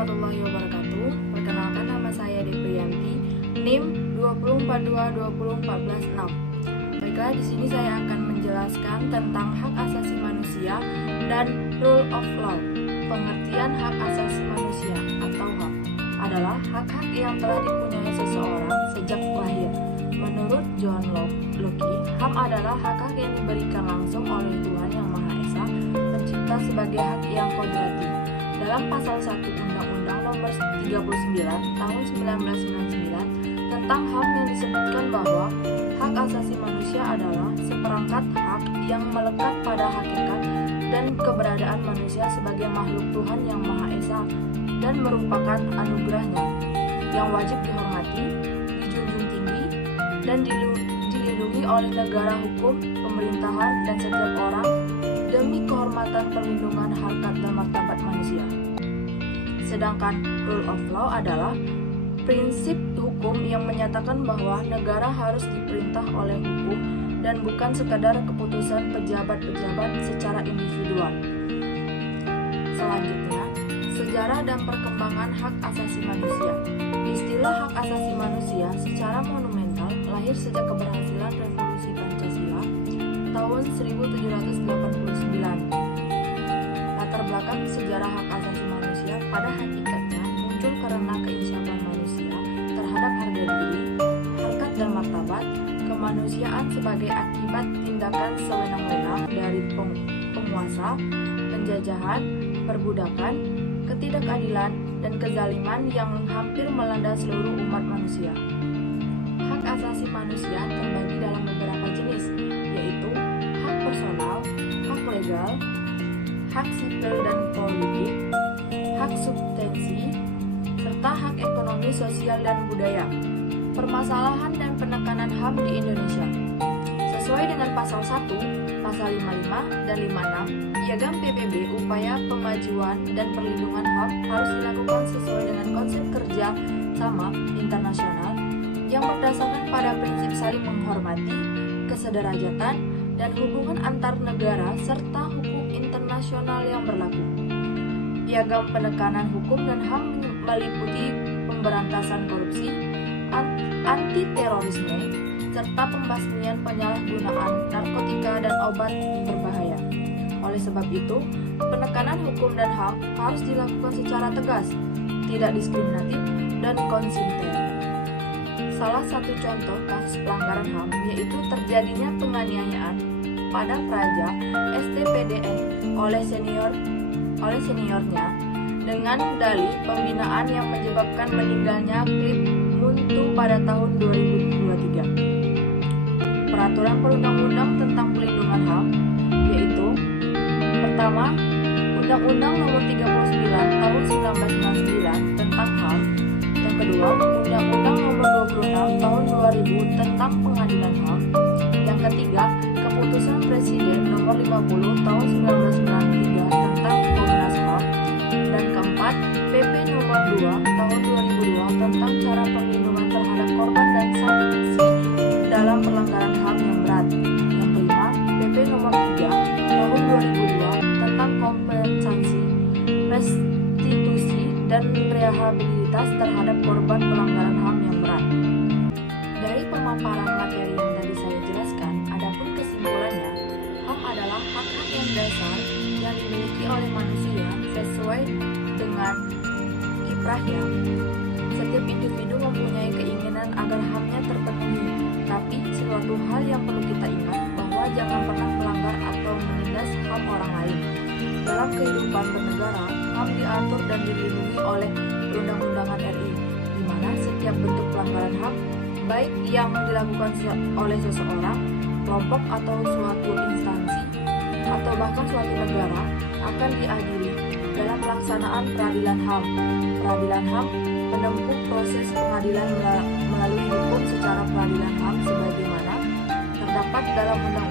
warahmatullahi wabarakatuh. Perkenalkan, nama saya Depriyanti, NIM 204220446. Baiklah, di sini saya akan menjelaskan tentang hak asasi manusia dan rule of law. Pengertian hak asasi manusia atau HAM adalah hak-hak yang telah dipunyai seseorang sejak lahir. Menurut John Locke, HAM adalah hak-hak yang diberikan langsung oleh Tuhan Yang Maha Esa Pencipta sebagai hak yang kodrati. Dalam pasal 1 Undang-Undang Nomor 39 Tahun 1999 tentang HAM yang disebutkan bahwa hak asasi manusia adalah seperangkat hak yang melekat pada hakikat dan keberadaan manusia sebagai makhluk Tuhan Yang Maha Esa dan merupakan anugerahnya yang wajib dihormati, dijunjung tinggi, dan dilindungi oleh negara, hukum, pemerintahan, dan setiap orang demi kehormatan perlindungan harkat dan martabat manusia. Sedangkan rule of law adalah prinsip hukum yang menyatakan bahwa negara harus diperintah oleh hukum dan bukan sekadar keputusan pejabat-pejabat secara individual. Selanjutnya, sejarah dan perkembangan hak asasi manusia. Istilah hak asasi manusia secara monumental lahir sejak keberhasilan Revolusi Pancasila tahun 1789. Latar belakang sejarah hak asasi manusia pada hakikatnya muncul karena keinsafan manusia terhadap harga diri, harkat dan martabat kemanusiaan sebagai akibat tindakan sewenang-wenang dari penguasa, penjajahan, perbudakan, ketidakadilan, dan kezaliman yang hampir melanda seluruh umat manusia. Hak asasi manusia terbagi dalam beberapa jenis, yaitu hak personal, hak legal, hak sipil dan politik, hak substansi, serta hak ekonomi, sosial, dan budaya. Permasalahan dan penekanan HAM di Indonesia. Sesuai dengan pasal 1, pasal 55 dan 56, Piagam PBB, upaya pemajuan dan perlindungan HAM harus dilakukan sesuai dengan konsep kerja sama internasional yang berdasarkan pada prinsip saling menghormati, kesederajatan, dan hubungan antar negara serta hukum internasional yang berlaku. Piagam penekanan hukum dan HAM meliputi pemberantasan korupsi, anti terorisme, serta pembasmian penyalahgunaan narkotika dan obat berbahaya. Oleh sebab itu, penekanan hukum dan HAM harus dilakukan secara tegas, tidak diskriminatif, dan konsisten. Salah satu contoh kasus pelanggaran HAM yaitu terjadinya penganiayaan pada Praja STPDN oleh seniornya dengan dalih pembinaan yang menyebabkan meninggalnya Klip Muntu pada tahun 2023. Peraturan perundang-undang tentang pelindungan HAM yaitu: pertama, Undang-Undang Nomor 39 Tahun 1999 tentang HAM. Yang kedua, Undang-Undang Nomor 26 Tahun 2000 tentang Pengadilan HAM. Yang ketiga, Keputusan Presiden Nomor 50 Tahun 1993 tentang Komnas HAM. Dan keempat, PP Nomor 2 Tahun 2002 tentang cara perlindungan terhadap korban dan saksi dalam pelanggaran HAM yang berat. Yang kelima, PP Nomor 3 Tahun 2002 tentang kompensasi, restitusi, dan rehabilitas terhadap korban pelanggaran HAM yang berat. Dari pemaparan materi yang tadi saya jelaskan, adapun kesimpulannya, HAM adalah hak-hak yang dasar yang dimiliki oleh manusia sesuai dengan kiprahnya. Setiap individu mempunyai keinginan agar HAM-nya terpenuhi, tapi suatu hal yang perlu kita ingat bahwa jangan pernah melanggar atau menindas HAM orang lain. Dalam kehidupan bernegara, HAM diatur dan dilindungi oleh perundang-undangan RI, di mana setiap bentuk pelanggaran HAM, baik yang dilakukan oleh seseorang, kelompok, atau suatu instansi, atau bahkan suatu negara, akan diadili dalam pelaksanaan peradilan HAM. Peradilan HAM menempuh proses pengadilan melalui hukum secara peradilan HAM sebagaimana terdapat dalam Undang-Undang